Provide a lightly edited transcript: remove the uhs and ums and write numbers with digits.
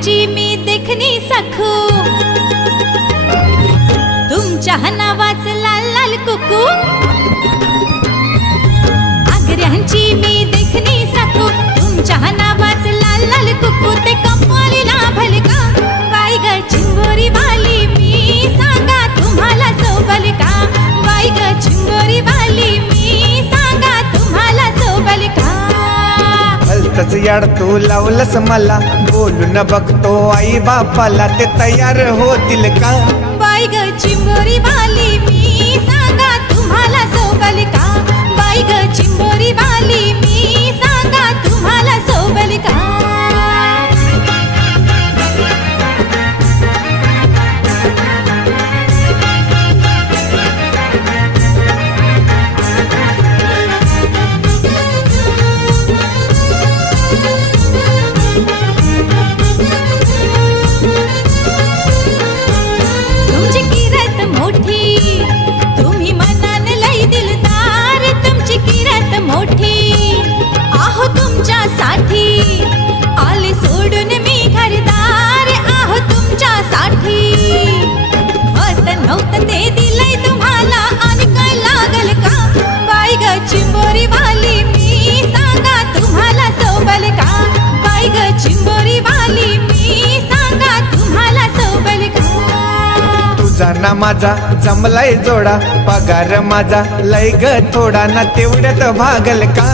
आग्र्यांची मी देखणी सखू, तुमच्या नावाच लाल लाल कुकू। आग्र्यांची मी देखणी सखू, तुमच्या नावाच लाल लाल कुकू। ते कपालीला भलका बाई ग चिंबोरी वाली, मी सांगा तुम्हाला सोबल का? बाई ग चिंबोरी वाली, मी सांगा तुम्हाला सोबल का? भलतच याड तू लावलंस मला, बोलून बघतो आई बापाला, ते तयार होतील का? बाई ग चिंबोरी वाली, मी सांगा तुम्हाला सोबल का? बाई ग चिंबोरी वाली, मी सांगा तुम्हाला सोबल का? तुमची किरत मोठी, तुम्ही मनान लई दिलदार, तुमची किरत मोठी, आहो तुमच्यासाठी आले सोडून मी घरदार, आहो तुमच्यासाठी। होत नव्हतं ते दिलंय तुम्हाला, आणि काय लागल का? बाई ग चिंबोरी वाली, मी सांगा तुम्हाला सोबल का? बाई ग चिंबोरी वाली, मी सांगा तुम्हाला सोबल का? तुझा ना माझा जमलाय जोडा, पगार माझा लय ग थोडा, ना तेवढ्यात भागल का?